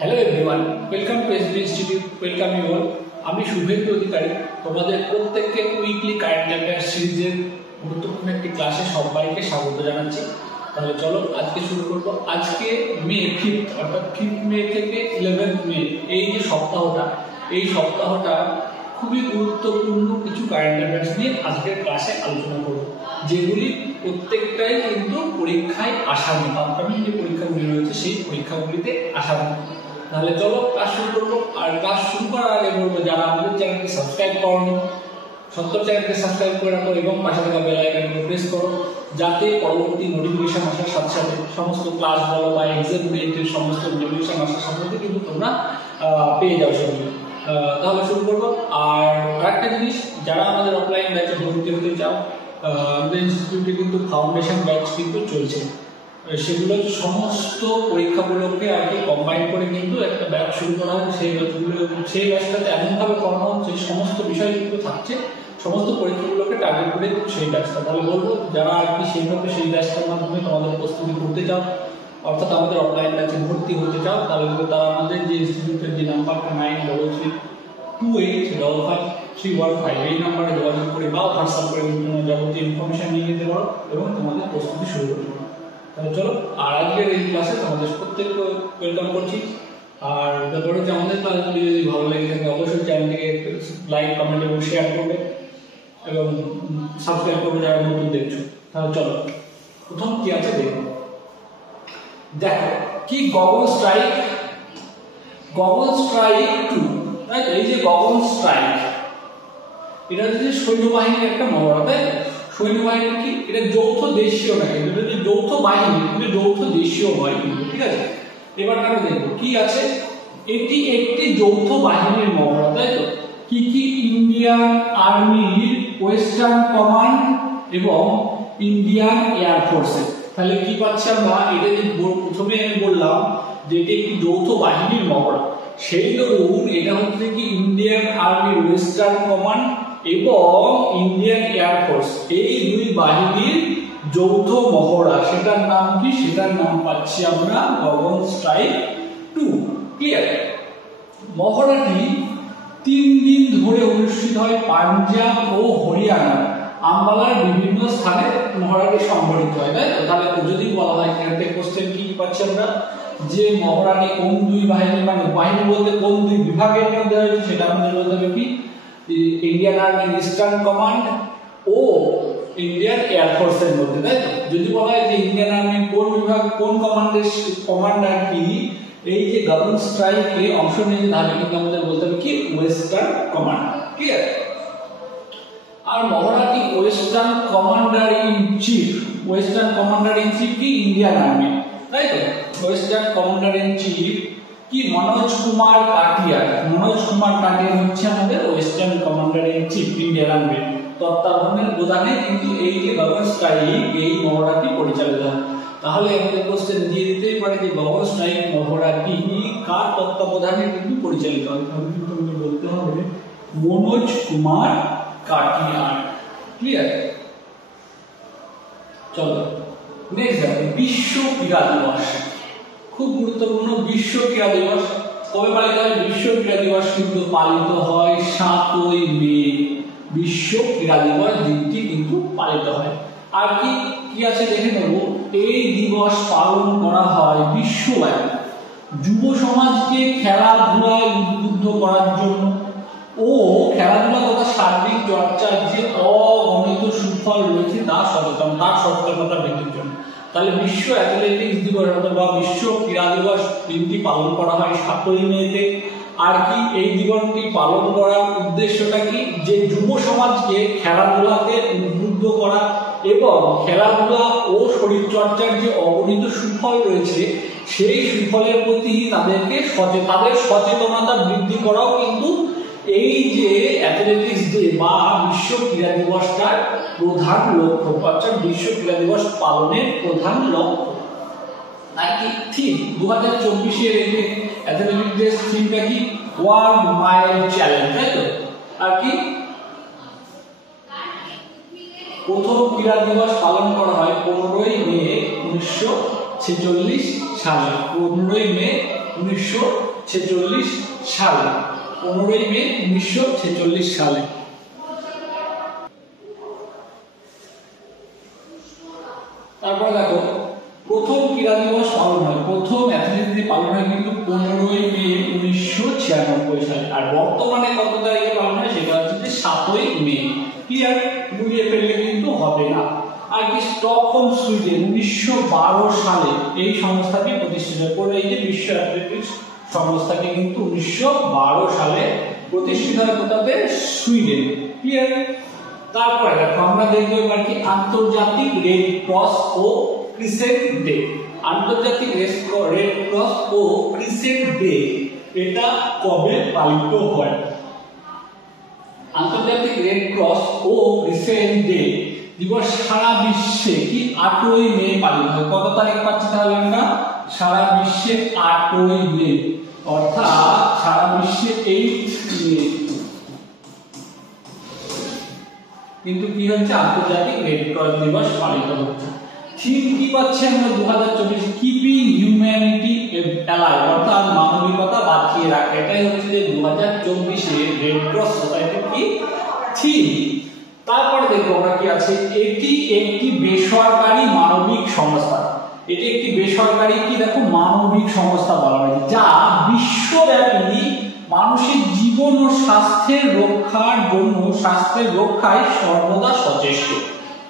Hello everyone, welcome to SB institute. Welcome you all. আমি শুভেন্দু অধিকারী, তোমাদের প্রত্যেককে উইকলি কারেন্ট অ্যাফেয়ার সিরিজের গুরুত্বপূর্ণ একটি ক্লাসে সবাইকে স্বাগত জানাচ্ছি। তাহলে চলো আজকে শুরু করবো। আজকে মে 5 অর্থাৎ 5 মে থেকে 11 মে এই যে সপ্তাহটা, এই সপ্তাহটা খুবই গুরুত্বপূর্ণ কিছু কারেন্ট অ্যাফেয়ার্স নিয়ে আজকের ক্লাসে আলোচনা করবো, যেগুলি প্রত্যেকটাই কিন্তু পরীক্ষায় আসামি। আপকামিং যে পরীক্ষাগুলি রয়েছে সেই পরীক্ষাগুলিতে আসামি। তাহলে চলো ক্লাস শুরু করবো। আর ক্লাস শুরু করার আগে বলবো, যারা আমাদের চ্যানেলকে সাবস্ক্রাইব করোনি, সত্তর চ্যানেলকে সাবস্ক্রাইব করে রাখো এবং পাশে থাকা বেল আইকনকে প্রেস করো, যাতে পরবর্তী নোটিফিকেশন আসার সাথে সাথে সমস্ত ক্লাস বলো বা এক্সাম রিলেটেড সমস্ত নোটিফিকেশন আসার সাথে সাথে কিন্তু তোমরা পেয়ে যাও সেগুলো। তাহলে শুরু করবো। আর আরেকটা জিনিস, যারা আমাদের অফলাইন ব্যাচে ভর্তি হতে চাও, আমাদের ইনস্টিটিউটে কিন্তু ফাউন্ডেশন ব্যাচ কিন্তু চলছে। সেগুলো সমস্ত পরীক্ষাগুলোকে আর কি কম্বাইন করে কিন্তু একটা ব্যাচ শুরু করা হবে। সেই ব্যাচটাতে এমনভাবে করানো হচ্ছে, সমস্ত বিষয় কিন্তু থাকছে, সমস্ত পরীক্ষাগুলোকে টার্গেট করে সেই ব্যাচটা। তাহলে বলবো, যারা আর কি সেইভাবে সেই ব্যাচটার মাধ্যমে তোমাদের প্রস্তুতি করতে চাও, অর্থাৎ আমাদের অফলাইন ব্যাচে ভর্তি হতে চাও, তাহলে তারা আমাদের যে ইনস্টিটিউটের যে নাম্বারটা 9332855315 এই নাম্বারে যোগাযোগ করে বা হোয়াটসঅ্যাপ করে যাবতীয় ইনফরমেশন নিয়ে নিতে পারো এবং তোমাদের প্রস্তুতি শুরু করতে পারো। তাহলে চলো, আর আজকের এই ক্লাসে তোমাদের প্রত্যেককে ওয়েলকাম করছি। আর তারপরে হচ্ছে, আমাদের ক্লাসগুলি যদি ভালো লেগে থাকে অবশ্যই চ্যানেলটিকে লাইক, কমেন্ট এবং শেয়ার করবে এবং সাবস্ক্রাইব করবে যারা নতুন দেখছো। তাহলে চলো, প্রথম কি আছে দেখো। কি গগন স্ট্রাইক 2, এই যে গগন স্ট্রাইক, এটা হচ্ছে সৈন্যবাহিনীর একটা মহড়া, তাই সৈন্যবাহিনী কি এটা যৌথ দেশীয় না, কিন্তু এটা যৌথ বাহিনী, কিন্তু যৌথ দেশীয় হয় কিন্তু, ঠিক আছে। এবার আমরা দেখবো কি আছে। এটি একটি যৌথ বাহিনীর মহড়া, তাই তো। কি কি? ইন্ডিয়ান আর্মির ওয়েস্টার্ন কমান্ড এবং ইন্ডিয়ান এয়ার ফোর্সের। তাহলে কি পাচ্ছি আমরা? এটা যে প্রথমে আমি বললাম যে এটি একটি যৌথ বাহিনীর মহড়া, সেই দরুন এটা হচ্ছে কি ইন্ডিয়ান আর্মির ওয়েস্টার্ন কমান্ড এবং ইন্ডিয়ান এয়ার ফোর্স, এই দুই বাহিনীর যৌথ মহড়া। সেটার নাম কি? সেটার নাম পাচ্ছি আমরা গগন স্ট্রাইক 2। ক্লিয়ার? মহড়াটি 3 দিন ধরে অনুষ্ঠিত হয় পাঞ্জাব ও হরিয়ানা আম্বালার বিভিন্ন স্থানে মহড়াটি সংঘটিত হয়, তাই তো। তাহলে যদি বলা হয় এখানে কোশ্চেন কি পাচ্ছি আমরা, যে মহড়াটি কোন দুই বাহিনী, মানে বাহিনী বলতে কোন দুই বিভাগের মধ্যে হয়েছে, সেটা আমাদের বলতে হবে কি ইন্ডিয়ান আর্মির ইস্টার্ন কমান্ড ও ইন্ডিয়ান এয়ার ফোর্সের মধ্যে, তাই তো। যদি বলা হয় যে ইন্ডিয়ান আর্মির কোন বিভাগ, কোন কমান্ডার কি এই যে গগন স্ট্রাইকে অংশ নিয়েছে, তাহলে কিন্তু আমাদের বলতে হবে কি ওয়েস্টার্ন কমান্ড। ক্লিয়ার? আর মহড়াটি ওয়েস্টার্ন কমান্ডার ইন চিফ কি ইন্ডিয়ান আর্মি, তাই তো। ওয়েস্টার্ন কমান্ডার ইন চিফ কি মনোজ কুমার কাটিয়ার হচ্ছে আমাদের western commander in chief Indian army তত্ত্বাবধানের প্রধানে কিন্তু এই যে গগন স্ট্রাইক এই মহড়াটি পরিচালিত হয়। তাহলে আমাদের কোশ্চেন দিয়ে দিতেই পারে যে গগন স্ট্রাইক মহড়াটি কার তত্ত্বাবধানে কিন্তু পরিচালিত হয়, তাহলে কিন্তু আমাদের বলতে হবে মনোজ কুমার কাটিয়ার। ক্লিয়ার? চলো নেক্সট দেখো, বিশ্ব ক্রীড়া দিবস। খুব গুরুত্বপূর্ণ বিশ্ব ক্রীড়া দিবস। কবে পালিত হয়? বিশ্ব ক্রীড়া দিবস কিন্তু পালিত হয় 7ই মে। বিশ্ব ক্রীড়া দিবস দিনটি কিন্তু পালিত হয়। আর কি কি আছে দেখে নেব। এই দিবস পালন করা হয় বিশ্বব্যাপী যুব সমাজকে খেলাধুলায় উদ্বুদ্ধ করার জন্য ও খেলাধুলা তথা শারীরিক চর্চার যে অগণিত সুফল রয়েছে তার সচেতনতা বৃদ্ধির জন্য। তাহলে বিশ্ব অ্যাথলেটিক্স দিবস বা বিশ্ব ক্রীড়া দিবস দিনটি পালন করা হয় 7ই মেতে। আর কি এই দিবসটি পালন করার উদ্দেশ্যটা কি, যে যুব সমাজকে খেলাধুলাতে উদ্বুদ্ধ করা এবং খেলাধুলা ও শরীর চর্চার যে অগণিত সুফল রয়েছে সেই সুফলের প্রতি তাদের সচেতনতা বৃদ্ধি করাও কিন্তু এই যে অ্যাথলেটিক্স ডে বা বিশ্ব ক্রীড়া দিবসটার প্রধান লক্ষ্য, অর্থাৎ বিশ্ব ক্রীড়া দিবস পালনের প্রধান লক্ষ্য। নাকি থিম 2024-এর এই অ্যাথলেটিক্স ডে থিমটা কি ওয়ার্ল্ড মাইল চ্যালেঞ্জ, তাই তো। আর কি প্রথম ক্রীড়া দিবস পালন করা হয় 15ই মে 1946 সালে। 15ই মে 1946 সালে। 15ই মে 1946 সালে। তারপরে দেখো প্রথম ক্রীড়া দিবস পালন হয়, প্রথম অ্যাথলেটিক ডে পালন হয় কিন্তু 15ই মে 1996 সালে। আর বর্তমানে কত তারিখে পালন হয় সেটা হচ্ছে যে 7ই মে। ক্লিয়ার? গুলিয়ে ফেললে কিন্তু হবে না। আর কি স্টকহোম সুইডেন 1912 সালে এই সংস্থাটি প্রতিষ্ঠিত করে। এই যে বিশ্ব অ্যাথলেটিক্স সংস্থাটি কিন্তু 1912 সালে প্রতিষ্ঠিত হয় কোথাতে? সুইডেন। ক্লিয়ার? তারপরে দেখো আমরা দেখবো এবার কি আন্তর্জাতিক রেড ক্রস ও ক্রিসেন্ট ডে। আন্তর্জাতিক রেড ক্রস ও ক্রিসেন্ট ডে এটা কবে পালিত হয়? আন্তর্জাতিক রেড ক্রস ও ক্রিসেন্ট ডে দিবস সারা বিশ্বে কি 8ই মে পালিত হয়। কত তারিখ পাচ্ছি তাহলে আমরা? সারা বিশ্বে 8ই মে, অর্থাৎ সারা বিশ্বে 8 মে কিন্তু কি হচ্ছে? আন্তর্জাতিক রেড ক্রস দিবস পালিত হচ্ছে। থিম কি পাচ্ছি আমরা 2024 কিপিং হিউম্যানিটি অ্যালাইভ, অর্থাৎ মানবিকতা বাঁচিয়ে রাখা। এটাই হচ্ছে যে 2024 এর রেড ক্রস সোসাইটির কি থিম। তারপরে দেখো আমরা কি আছে, এটি একটি বেসরকারি মানবিক সংস্থা। এটি একটি বেসরকারি কি দেখো মানবিক সংস্থা বলা হয়, যা বিশ্বব্যাপী মানুষের জীবন ও স্বাস্থ্যের রক্ষার জন্য স্বাস্থ্যের রক্ষায় সর্বদা সচেষ্ট।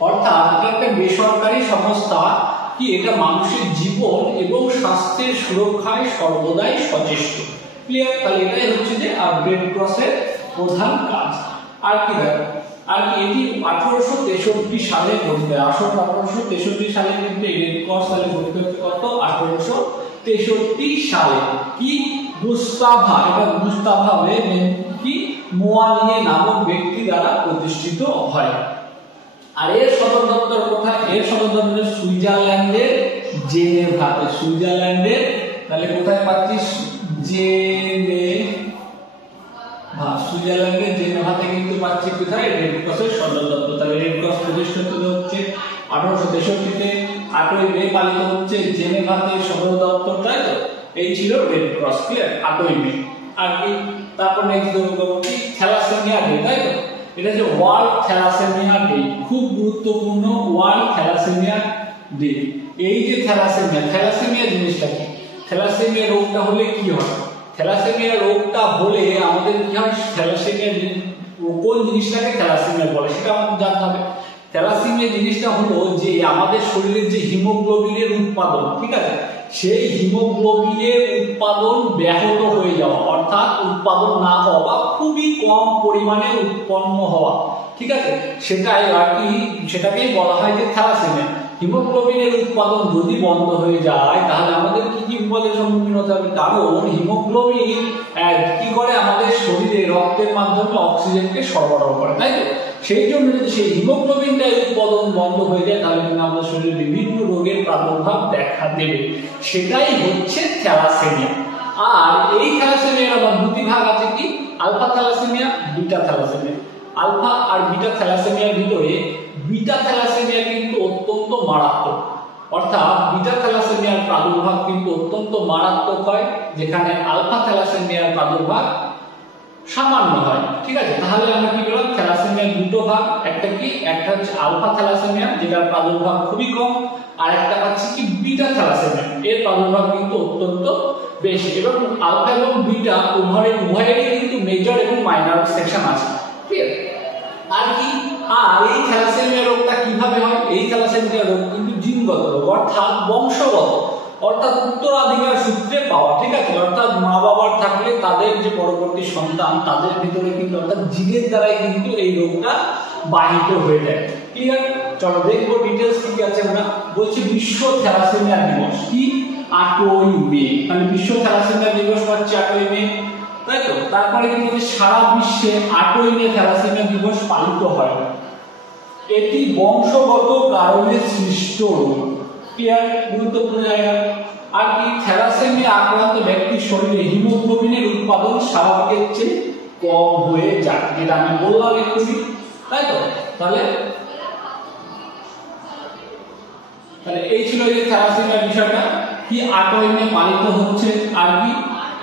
অর্থাৎ এটা একটা বেসরকারি সংস্থা কি এটা মানুষের জীবন এবং স্বাস্থ্যের সুরক্ষায় সর্বদাই সচেষ্ট। ক্লিয়ার? তাহলে এটাই হচ্ছে যে রেড ক্রসের প্রধান কাজ। আর কি দেখো, আর এটি 1863 সালে গঠিত। 1863 সালে কিন্তু এই রেড ক্রস সালে গঠিত হচ্ছে। কত? 1863 সালে। কি গুস্তাভা, এটা গুস্তাভা কি মোয়ানিয়ে নামক ব্যক্তি দ্বারা প্রতিষ্ঠিত হয়। আর এর সদর দপ্তর কোথায়? এর সদর দপ্তর সুইজারল্যান্ডের জেনেভাতে। সুইজারল্যান্ডের তাহলে কোথায় পাচ্ছিস? জেনেভা। সুইজারল্যান্ডের জেনেভাতে কিন্তু পাচ্ছি কোথায়? রেড ক্রসের সদর দপ্তর। তাহলে রেড ক্রস প্রতিষ্ঠিত হচ্ছে 1863 তে, 8ই মে পালিত হচ্ছে জেনেভাতে সদর দপ্তর, তাই তো? এই ছিল রেড ক্রস। ক্লিয়ার? 8ই মে। আর কি তারপর নেক্সট দেখবো কি থ্যালাসেমিয়া ডে, তাই তো? এটা যে ওয়ার্ল্ড থ্যালাসেমিয়া ডে, খুব গুরুত্বপূর্ণ ওয়ার্ল্ড থ্যালাসেমিয়া ডে। এই যে থ্যালাসেমিয়া জিনিসটা কি? থ্যালাসেমিয়া রোগটা হলে কি হয়? থ্যালাসেমিয়া রোগটা হলে আমাদের কি হয়? থ্যালাসেমিয়া কোন জিনিসটাকে থ্যালাসেমিয়া বলে সেটা আমাদের জানতে হবে। থ্যালাসেমিয়া জিনিসটা হলো যে আমাদের শরীরের যে হিমোগ্লোবিনের উৎপাদন, ঠিক আছে, সেই হিমোগ্লোবিনের উৎপাদন ব্যাহত হয়ে যাওয়া, অর্থাৎ উৎপাদন না হওয়া বা খুবই কম পরিমাণে উৎপন্ন হওয়া, ঠিক আছে, সেটাই আর কি সেটাকেই বলা হয় যে থ্যালাসেমিয়া। হিমোগ্লোবিনের উৎপাদন যদি বন্ধ হয়ে যায় তাহলে আমাদের কি কি বিপদের সম্মুখীন হতে হবে? কারণ হিমোগ্লোবিন কি করে? আমাদের শরীরে রক্তের মাধ্যমে অক্সিজেনকে সরবরাহ করে, তাই তো? সেই জন্য যদি সেই হিমোগ্লোবিনটা উৎপাদন বন্ধ হয়ে যায় তাহলে কিন্তু আমাদের শরীরে বিভিন্ন রোগের প্রাদুর্ভাব দেখা দেবে। সেটাই হচ্ছে থ্যালাসেমিয়া। আর এই থ্যালাসেমিয়ার আবার দুটি ভাগ আছে, কি alpha thalassemia, beta thalassemia. Alpha আর বিটা থ্যালাসেমিয়ার ভিতরে বিটা থ্যালাসেমিয়া কিন্তু অত্যন্ত মারাত্মক, অর্থাৎ বিটা থ্যালাসেমিয়ার প্রাদুর্ভাব কিন্তু অত্যন্ত মারাত্মক হয়, যেখানে আলফা থ্যালাসেমিয়ার প্রাদুর্ভাব সামান্য হয়, ঠিক আছে। তাহলে আমরা কি বললাম? থ্যালাসেমিয়ার দুটো ভাগ, একটা কি একটা হচ্ছে আলফা থ্যালাসেমিয়া যেটার প্রাদুর্ভাব খুবই কম, আর একটা হচ্ছে কি বিটা থ্যালাসেমিয়া, এর প্রাদুর্ভাব কিন্তু অত্যন্ত বেশি। এবং আলফা এবং বিটা উভয়েরই কিন্তু মেজর এবং মাইনর সেকশন আছে, ঠিক আছে। আর কি এই থ্যালাসেমিয়া রোগটা কিভাবে হয়? এই থ্যালাসেমিয়া রোগ কিন্তু জিনগত রোগ, অর্থাৎ বংশগত, অর্থাৎ উত্তরাধিকার সূত্রে পাওয়া, ঠিক আছে। অর্থাৎ মা বাবার থাকলে তাদের যে পরবর্তী সন্তান তাদের ভিতরে কিন্তু অর্থাৎ জিনের দ্বারাই কিন্তু এই রোগটা বাহিত হয়ে যায়। ক্লিয়ার? চলো দেখবো ডিটেইলস কি আছে। আমরা বলছি বিশ্ব থ্যালাসেমিয়া দিবস কি 8ই মে, মানে বিশ্ব থ্যালাসেমিয়া দিবস হচ্ছে 8ই মে, তাই তো? তারপরে কিন্তু সারা বিশ্বে 8ই মে থ্যালাসেমিয়া দিবস পালিত হয়। এটি বংশগত কারণে সৃষ্ট রোগ। ক্লিয়ার? গুরুত্বপূর্ণ জায়গা। আর কি থ্যালাসেমিয়া আক্রান্ত ব্যক্তির শরীরে হিমোগ্লোবিনের উৎপাদন স্বাভাবিকের চেয়ে কম হয়ে যায়, যেটা আমি বললাম এক্ষুনি, তাই তো? তাহলে এই ছিল এই থ্যালাসেমিয়া বিষয়টা। কি আটয়নে পালিত হচ্ছে আর কি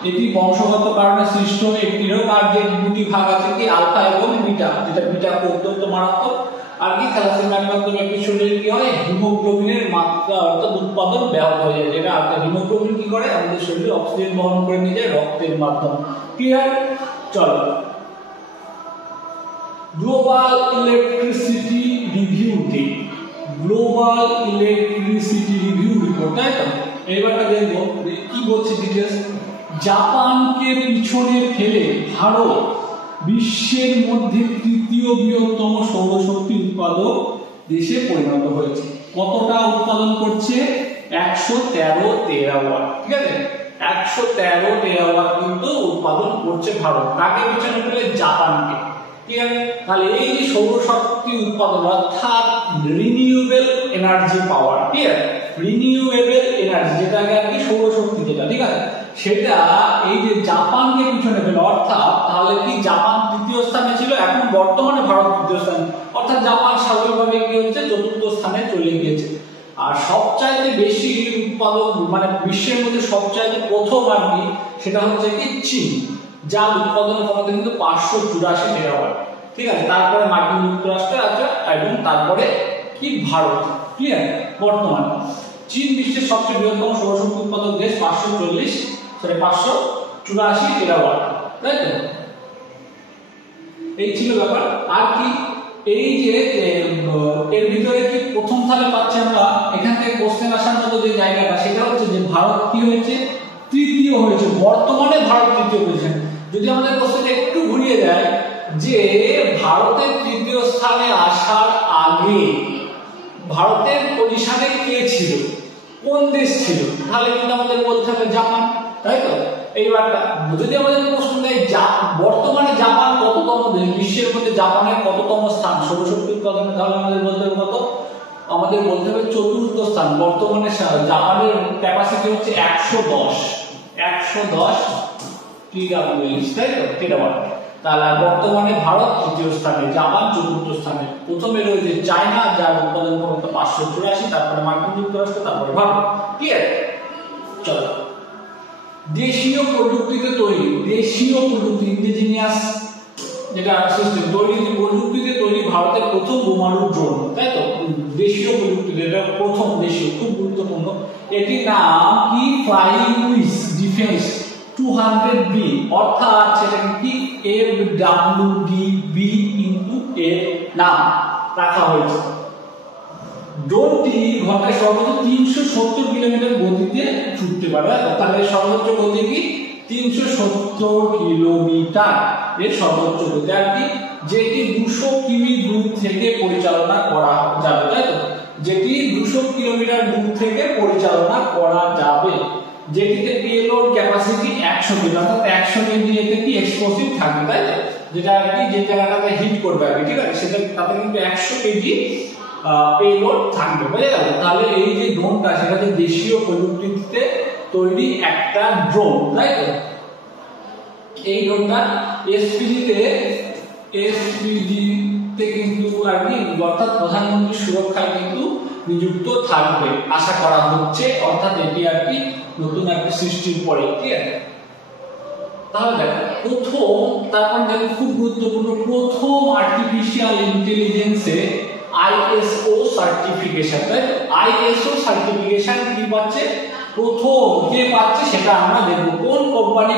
এটি বংশগত কারণে সৃষ্ট একটিরও আর যে দুটি ভাগ আছে কি আলফা এবং বিটা, যেটা বিটা অত্যন্ত মারাত্মক আর কি থ্যালাসেমিয়ার মাধ্যমে একটি শরীরে কি হয় হিমোগ্লোবিনের মাত্রা অর্থাৎ উৎপাদন ব্যাহত হয়ে যায়, যেটা হিমোগ্লোবিন কি করে আমাদের শরীরে অক্সিজেন বহন করে নিয়ে যায় রক্তের মাধ্যমে। ক্লিয়ার? চলো global electricity review day, global electricity review report, তাই তো? এইবারটা দেখবো কি বলছে ডিটেইলস। জাপানকে পিছনে ফেলে ভারত বিশ্বের মধ্যে তৃতীয় বৃহত্তম সৌরশক্তি উৎপাদক দেশে পরিণত হয়েছে। কতটা উৎপাদন করছে? 113 টেরাওয়াট। ঠিক আছে, 113 টেরাওয়াট কিন্তু উৎপাদন করছে ভারত। কাকে পিছনে ফেলে? জাপানকে। ঠিক আছে, তাহলে এই যে সৌরশক্তি উৎপাদন অর্থাৎ রিনিউয়েবল এনার্জি পাওয়ার, ঠিক আছে, রিনিউয়েবল এনার্জি যেটাকে আর কি সৌরশক্তি যেটা, ঠিক আছে, সেটা এই যে জাপানকে পিছনে ফেলে অর্থাৎ তাহলে কি জাপান তৃতীয় স্থানে ছিল, এখন বর্তমানে ভারত তৃতীয় স্থানে, অর্থাৎ জাপান স্বাভাবিকভাবে কি হচ্ছে চতুর্থ স্থানে চলে গিয়েছে। আর সবচাইতে বেশি উৎপাদক মানে বিশ্বের মধ্যে সবচাইতে প্রথম আর কি সেটা হচ্ছে কি চীন, যার উৎপাদন ক্ষমতা কিন্তু 584 টেরাওয়াট। ঠিক আছে, তারপরে মার্কিন যুক্তরাষ্ট্র আছে এবং তারপরে কি ভারত। ক্লিয়ার? বর্তমানে চীন বিশ্বের সবচেয়ে বৃহত্তম সৌরশক্তি উৎপাদক দেশ, 584 টেরাওয়াট, তাই তো? এই ছিল ব্যাপার। আর কি এই যে এর ভিতরে কি প্রথম স্থানে পাচ্ছি আমরা, এখান থেকে কোশ্চেন আসার মতো যে জায়গাটা সেটা হচ্ছে যে ভারত কি হয়েছে? তৃতীয় হয়েছে। বর্তমানে ভারত তৃতীয় হয়েছে। যদি আমাদের কোশ্চেন একটু ঘুরিয়ে দেয় যে ভারতের তৃতীয় স্থানে আসার আগে ভারতের পজিশনে কে ছিল, কোন দেশ ছিল, তাহলে কিন্তু আমাদের বলতে হবে জাপান, তাই তো? এইবারটা যদি আমাদের প্রশ্ন দেয় বর্তমানে জাপান কততম দেশ, বিশ্বের মধ্যে জাপানের কততম স্থান সৌরশক্তি উৎপাদনে, তাহলে আমাদের বলতে হবে কত? আমাদের বলতে হবে চতুর্থ স্থান। বর্তমানে জাপানের ক্যাপাসিটি হচ্ছে 110 টিডাব্লিউএইচ, তাই তো? টেরাওয়াট। তাহলে বর্তমানে ভারত তৃতীয় স্থানে, জাপান চতুর্থ স্থানে। প্রথমে রয়েছে চায়না যার উৎপাদন ক্ষমতা 584, তারপরে মার্কিন যুক্তরাষ্ট্র, তারপরে ভারত। ক্লিয়ার? চলো দেশীয় প্রযুক্তিতে তৈরি, দেশীয় প্রযুক্তি ইন্ডিজিনিয়াস যেটা সিস্টেম তৈরি প্রযুক্তিতে তৈরি ভারতের প্রথম বোমারু ড্রোন, তাই তো? দেশীয় প্রযুক্তিতে এটা প্রথম দেশীয়, খুব গুরুত্বপূর্ণ। এটির নাম কি? ফ্লাইং উইস ডিফেন্স 200B, অর্থাৎ সেটাকে কি FWDB এর নাম রাখা হয়েছে। ড্রোনটি ঘন্টায় সর্বোচ্চ 370 কিলোমিটার গতিতে ছুটতে পারে। তাহলে সর্বোচ্চ গতি কি? 370 কিলোমিটার এর সর্বোচ্চ গতি, আর কি যেটি 200 কিমি দূর থেকে পরিচালনা করা যাবে, তাই তো? যেটি 200 কিলোমিটার দূর থেকে পরিচালনা করা যাবে, যেটিতে পেলোড ক্যাপাসিটি 100 কেজি, অর্থাৎ 100 কেজি এতে কি এক্সপ্লোসিভ থাকবে, তাই তো? যেটা আর কি যে জায়গাটাতে হিট করবে আর কি, ঠিক আছে, সেটা তাতে কিন্তু 100 কেজি পেলোড থাকবে, বুঝে গেল? তাহলে এই যে ড্রোনটা সেটা হচ্ছে দেশীয় প্রযুক্তিতে তৈরি একটা ড্রোন, তাই তো? এই ড্রোনটা এসপিজি-তে কিন্তু আর কি অর্থাৎ প্রধানমন্ত্রী সুরক্ষায় কিন্তু নিযুক্ত থাকবে আশা করা হচ্ছে, অর্থাৎ এটি আর কি নতুন একটা সৃষ্টির পরে। ঠিক আছে, তাহলে দেখো প্রথম, তারপর দেখো খুব গুরুত্বপূর্ণ, প্রথম আর্টিফিশিয়াল ইন্টেলিজেন্সে আইএসও সার্টিফিকেশন, তাই তো? আইএসও সার্টিফিকেশন কি পাচ্ছে? প্রথম কে পাচ্ছে সেটা আমরা দেখব। কোন কোম্পানি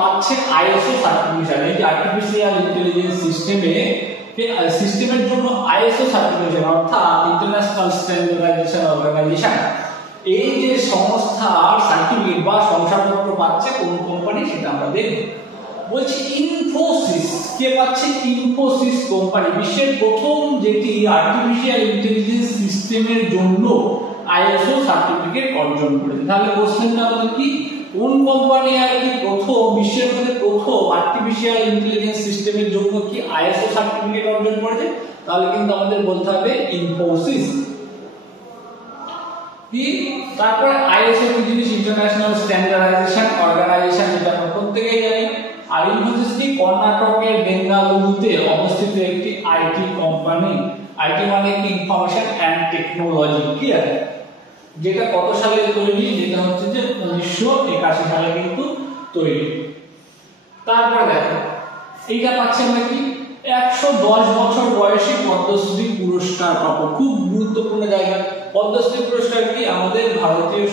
পাচ্ছে আইএসও সার্টিফিকেশন? এই যে আর্টিফিশিয়াল ইন্টেলিজেন্স সিস্টেমের জন্য আইএসও সার্টিফিকেশন, অর্থাৎ ইন্টারন্যাশনাল স্ট্যান্ডার্ডাইজেশন অর্গানাইজেশন, এই যে সংস্থার সার্টিফিকেট বা শংসাপত্র পাচ্ছে কোন কোম্পানি সেটা আমরা দেখব। বলছি ইনফোসিস কে পাচ্ছে? ইনফোসিস কোম্পানি বিশ্বের প্রথম যেটি আর্টিফিশিয়াল ইন্টেলিজেন্স সিস্টেমের জন্য আইএসও সার্টিফিকেট অর্জন করেছে। তাহলে কোশ্চেনটা আমাদের কি, কোন কোম্পানি আর কি প্রথম বিশ্বের মধ্যে প্রথম আর্টিফিশিয়াল ইন্টেলিজেন্স সিস্টেমের জন্য কি আইএসও সার্টিফিকেট অর্জন করেছে? তাহলে কিন্তু আমাদের বলতে হবে ইনফোসিস। কি তারপরে আইএসও কি জিনিস? ইন্টারন্যাশনাল স্ট্যান্ডার্ডাইজেশন অর্গানাইজেশন, যেটা আমরা প্রত্যেকেই জানি। আর ইনফোসিস কি? কর্ণাটকের বেঙ্গালুরুতে অবস্থিত একটি আইটি কোম্পানি। আইটি মানে কি? Information and technology. ক্লিয়ার? যেটা কত সালে তৈরি, যেটা হচ্ছে যে 1981 সালে কিন্তু তৈরি। তারপরে দেখো এইটা পাচ্ছি আমরা কি 110 বছর বয়সী পদ্মশ্রী পুরস্কার পাবো, খুব গুরুত্বপূর্ণ জায়গা। পদ্মশ্রী পুরস্কার কি আমাদের ভারতীয়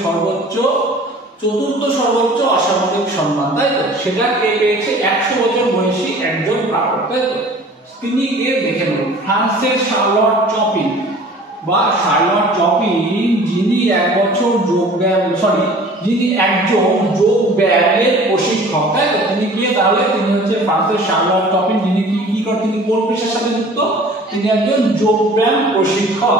চতুর্থ সর্বোচ্চ অসামরিক সম্মান, তাই তো? সেটা কে পেয়েছে? 100 বছর বয়সী একজন প্রাপক, তাই তো? তিনি কে দেখে নেব, ফ্রান্সের শার্লট চপিন যিনি একজন যোগ ব্যায়ামের প্রশিক্ষক, তাই তো? তিনি কি তাহলে? তিনি হচ্ছে ফ্রান্সের শার্লট চপিন, যিনি কি করেন? তিনি কোন পেশার সাথে যুক্ত? তিনি একজন যোগ ব্যায়াম প্রশিক্ষক।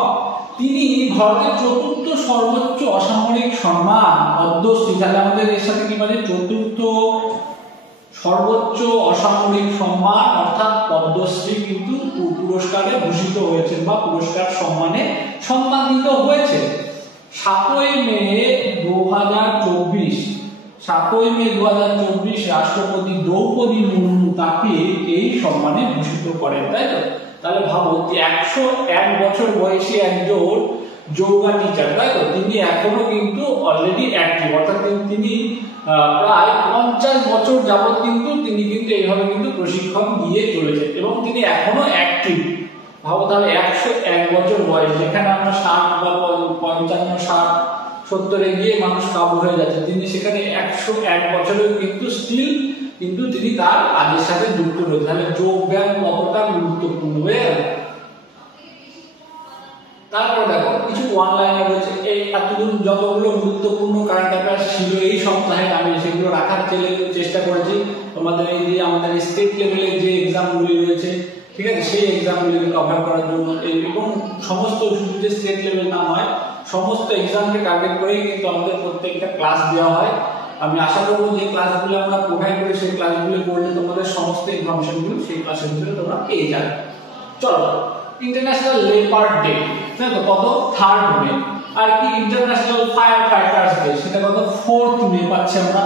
তিনি ভারতের চতুর্থ সর্বোচ্চ অসামরিক সম্মান পদ্মশ্রী, তাহলে আমাদের এর সাথে কি মানে চতুর্থ সর্বোচ্চ অসামরিক সম্মান অর্থাৎ পদ্মশ্রী কিন্তু পুরস্কারে ভূষিত হয়েছে বা পুরস্কার সম্মানে সম্মানিত হয়েছে। 7ই মে 2024 রাষ্ট্রপতি দ্রৌপদী মুর্মু তাকে এই সম্মানে ভূষিত করেন, তাই তো? তাহলে ভাবো যে 101 বছর বয়সী একজন যোগা টিচার, তাই তো? তিনি এখনো কিন্তু অলরেডি অ্যাক্টিভ, অর্থাৎ তিনি প্রায় 50 বছর যাবত কিন্তু তিনি এইভাবে কিন্তু প্রশিক্ষণ দিয়ে চলেছেন এবং তিনি এখনো অ্যাক্টিভ। ভাবো তাহলে 101 বছর বয়স, যেখানে আমরা 60 বা 55, 60, 70 গিয়ে মানুষ কাবু হয়ে যাচ্ছে, তিনি সেখানে 101 বছরেও কিন্তু স্টিল কিন্তু তিনি তার কাজের সাথে যুক্ত রয়েছে। তাহলে যোগ ব্যায়াম কতটা গুরুত্বপূর্ণ হয়ে গেল। তারপর দেখো কিছু ওয়ান লাইনার রয়েছে। এই এতদিন যতগুলো গুরুত্বপূর্ণ কারেন্ট অ্যাফেয়ার্স ছিল এই সপ্তাহে আমি সেগুলো রাখার চেষ্টা করেছি তোমাদের এই যে আমাদের স্টেট লেভেলের যে এক্সামগুলি রয়েছে, ঠিক আছে, সেই এক্সামগুলিকে কভার করার জন্য এবং সমস্ত শুধু যে স্টেট লেভেল না হয় সমস্ত এক্সামকে টার্গেট করেই কিন্তু আমাদের প্রত্যেকটা ক্লাস দেওয়া হয়। আমি আশা করবো যে ক্লাসগুলো আমরা প্রোভাইড করি সেই ক্লাসগুলো করলে তোমাদের সমস্ত ইনফরমেশনগুলো সেই ক্লাসের ভিতরে তোমরা পেয়ে যাবে। চলো, ইন্টারন্যাশনাল লেপার্ড ডে কত? 3rd মে। আর কি ইন্টারন্যাশনাল ফায়ার ফাইটার্স ডে, সেটা কত? 4th মে পাচ্ছি আমরা।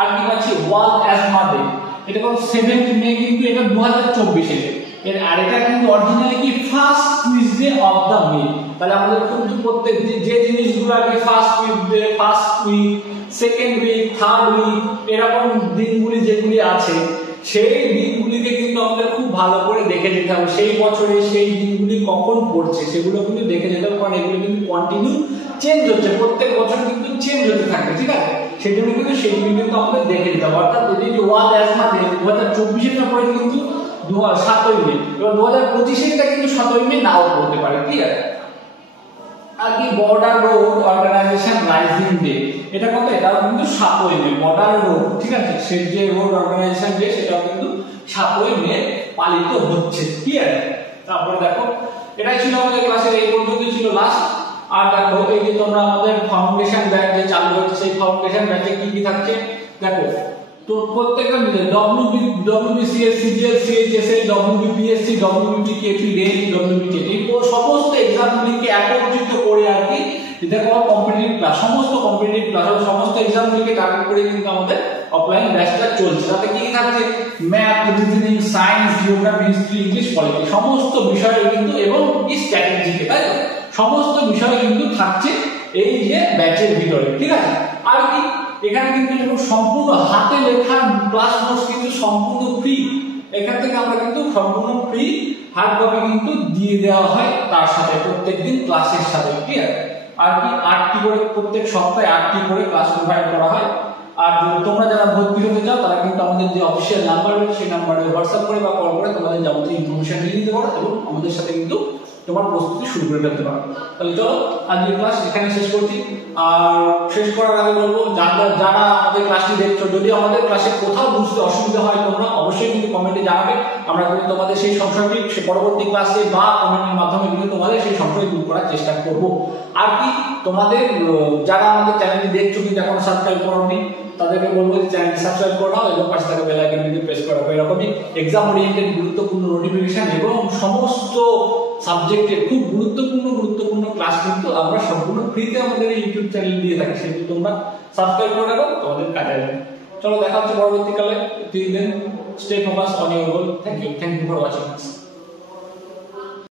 আর কি পাচ্ছি? ওয়ার্ল্ড অ্যাজমা ডে, এটা কত? 7th মে, কিন্তু এটা 2024 এর। আর এটা কিন্তু অরিজিনালি কি first Tuesday of the May. তাহলে আমাদের কিন্তু প্রত্যেক যে জিনিসগুলো আগে first week, second week, third week, এরকম দিনগুলি যেগুলি আছে সেই দিনগুলিকে কিন্তু আমাদের খুব ভালো করে দেখে যেতে হবে। সেই বছরে সেই দিনগুলি কখন পড়ছে সেগুলো কিন্তু দেখে যেতে হবে, কারণ এগুলো কিন্তু কন্টিনিউ চেঞ্জ হচ্ছে, প্রত্যেক বছর কিন্তু চেঞ্জ হতে থাকে, ঠিক আছে? সেই জন্য কিন্তু সেইগুলি কিন্তু আমাদের দেখে যেতে হবে। অর্থাৎ যদি ওয়ার্ল্ড অ্যাজমা ডে 2024 পরে কিন্তু 7ই মে, এবার 2025 কিন্তু 7ই মে নাও পড়তে পারে, ঠিক আছে? আর কি border road organisation raising day, এটা কত? এটাও কিন্তু 7ই মে। বর্ডার রোড, ঠিক আছে, সেই যে রোড অর্গানাইজেশন ডে সেটাও কিন্তু 7ই মে পালিত হচ্ছে, ঠিক আছে? তারপরে দেখো এটাই ছিল আমাদের ক্লাসের, এই পর্যন্ত ছিল লাস্ট। আর দেখো এই যে তোমরা আমাদের ফাউন্ডেশন ব্যাচ যে চালু হচ্ছে, সেই ফাউন্ডেশন ব্যাচে কি কি থাকছে দেখো। তো প্রত্যেকটা মিলে WBCS, CGL, CHSL, WBPSC, WBTKP, range, WBTET এই সমস্ত এক্সামগুলিকে একত্রিত করে আর কি দেখো কম্পিটিটিভ ক্লাস, সমস্ত কম্পিটিটিভ ক্লাস সমস্ত এক্সামগুলিকে টার্গেট করে কিন্তু আমাদের অফলাইন ব্যাচটা চলছে। তাতে কি থাকছে? Math, reasoning, science, geography, history, English, polity সমস্ত বিষয় কিন্তু এবং কি স্ট্র্যাটেজি, তাই তো? সমস্ত বিষয় কিন্তু থাকছে এই যে ব্যাচের ভিতরে, ঠিক আছে? আর কি এখানে কিন্তু সম্পূর্ণ হাতে লেখা ক্লাস নোটস কিন্তু সম্পূর্ণ ফ্রি। এখান থেকে আমরা কিন্তু সম্পূর্ণ ফ্রি হার্ড কপি কিন্তু দিয়ে দেওয়া হয় তার সাথে প্রত্যেকদিন ক্লাসের সাথে, ঠিক আছে? আর কি 8টি করে প্রত্যেক সপ্তাহে 8টি করে ক্লাস প্রোভাইড করা হয়। আর তোমরা যারা ভর্তি হতে চাও তারা কিন্তু আমাদের যে অফিসিয়াল নাম্বার রয়েছে সেই নাম্বারে হোয়াটসঅ্যাপ করে বা কল করে তোমাদের যাবতীয় ইনফরমেশন নিয়ে নিতে পারো এবং আমাদের সাথে কিন্তু তোমার প্রস্তুতি শুরু করে ফেলতে পারো। তাহলে চলো আজকের ক্লাস এখানে শেষ করছি। আর শেষ করার আগে বলবো যারা আমাদের ক্লাসটি দেখছো, যদি আমাদের ক্লাসে কোথাও বুঝতে অসুবিধা হয় তোমরা অবশ্যই কিন্তু কমেন্টে জানাবে। আমরা কিন্তু তোমাদের সেই সংশয়টি পরবর্তী ক্লাসে বা কমেন্টের মাধ্যমে কিন্তু তোমাদের সেই সংশয় দূর করার চেষ্টা করব। আর কি তোমাদের যারা আমাদের চ্যানেলটি দেখছো কিন্তু এখনো সাবস্ক্রাইব করোনি তাদেরকে বলবো যে চ্যানেলটি সাবস্ক্রাইব করে নাও এবং পাশে থাকা বেল আইকনটি প্রেস করো। এরকমই এক্সাম ওরিয়েন্টেড গুরুত্বপূর্ণ নোটিফিকেশন এবং সমস্ত সাবজেক্টের খুব গুরুত্বপূর্ণ ক্লাস কিন্তু আমরা সম্পূর্ণ ফ্রিতে আমাদের এই ইউটিউব চ্যানেল দিয়ে থাকি, সেটি তোমরা সাবস্ক্রাইব করে রাখো, তোমাদের কাজে আসবে। চলো দেখা হচ্ছে পরবর্তীকালে। Till then stay focus on your goal. Thank you for watching.